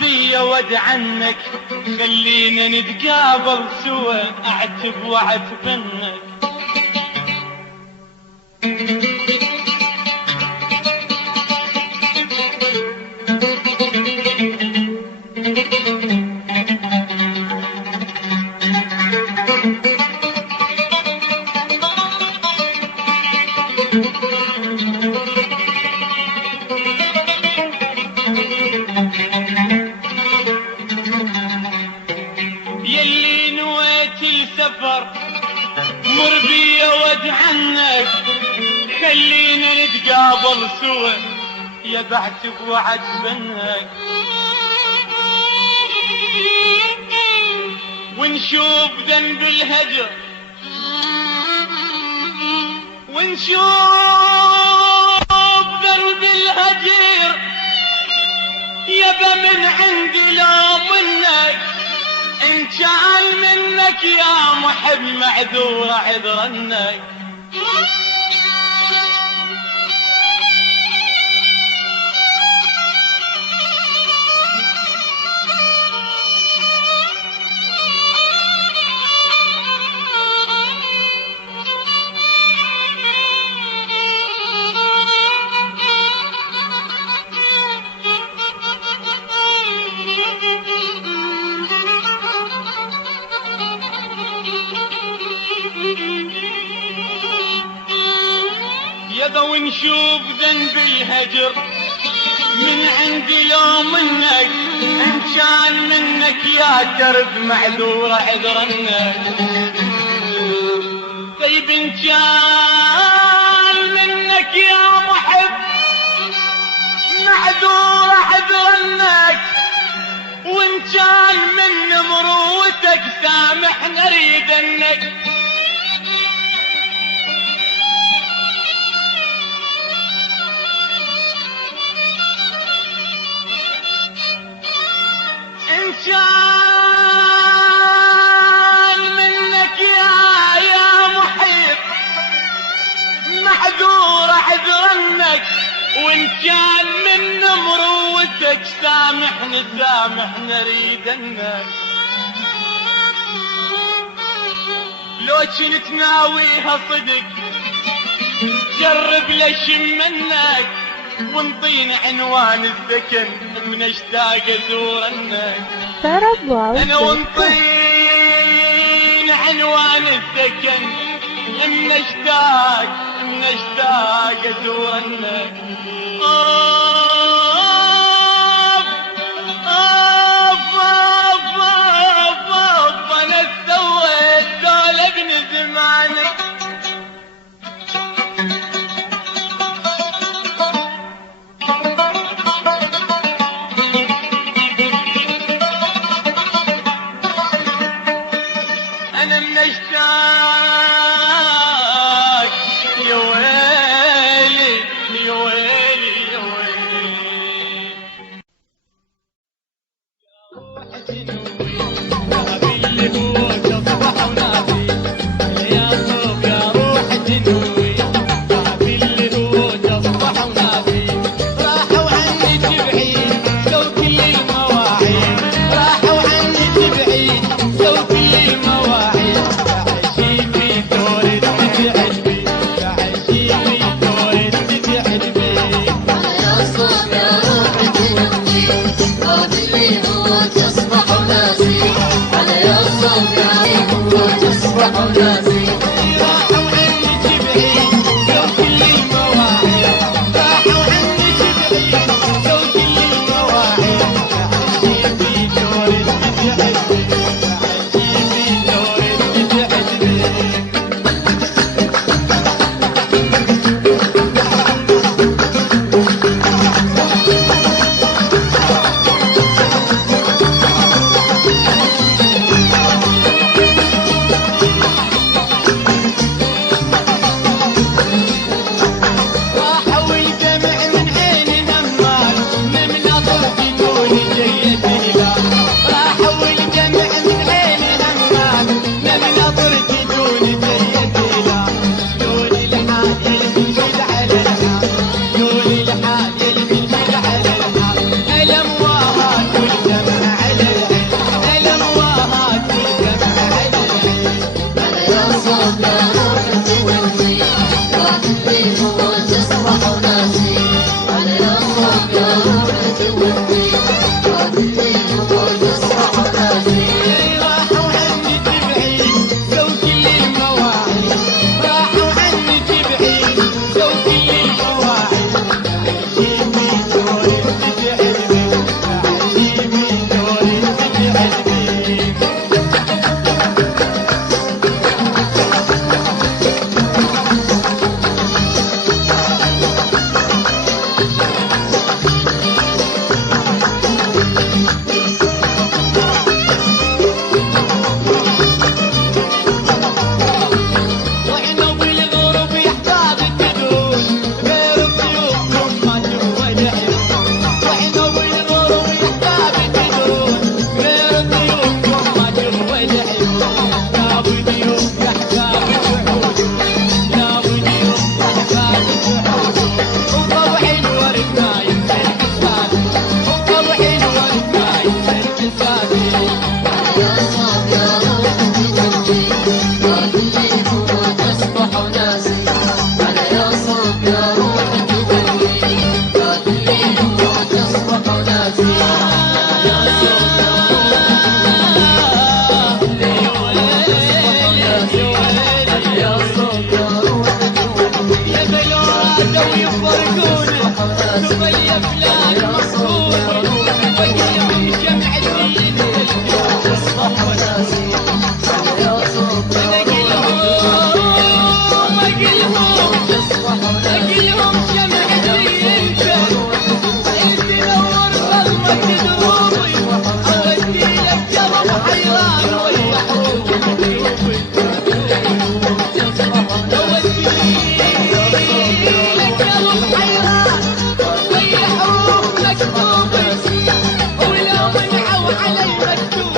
بي ود عنك، خلينا نتقابل سوا اعتب واعتبنك. يلي نويت السفر مر بي ود عنك، خلينا نتقابل سوا يا بعتب وعتبنك. ونشوف ذنب الهجر ونشوف ذنب الهجر يبا من عندي لا منك. إن كان منك يا محب معذور عذرنك. يبا ونشوف ذنب الهجر من عندي لو منك. ان كان منك يا ترد معذور عذرنك. طيب ان كان منك يا محب معذور عذرنك، وان كان من مروتك سامح نريد انك. إن كان منك يا محيط معذور عذرنك، وإن كان من مروتك سامحني نريد انك. لو كنت ناويها صدق جرب لشم منك، وانطيني عنوان السكن من اشتاق ازورنك. انا وانطيني عنوان السكن من اشتاق ازورنك. انا سويت دول ابن زمانك. أنا من اشتاق يا ويلي يا ويلي يا ويلي. يا روح جنوي ذهب اللي هو تصبح ونادي يا صوب. يا روح جنوي ذهب اللي هو تصبح ونادي. راحوا عني بعيد لو كل المواعيد، راحوا عني بعيد لو كل المواعيد. علي مكتوب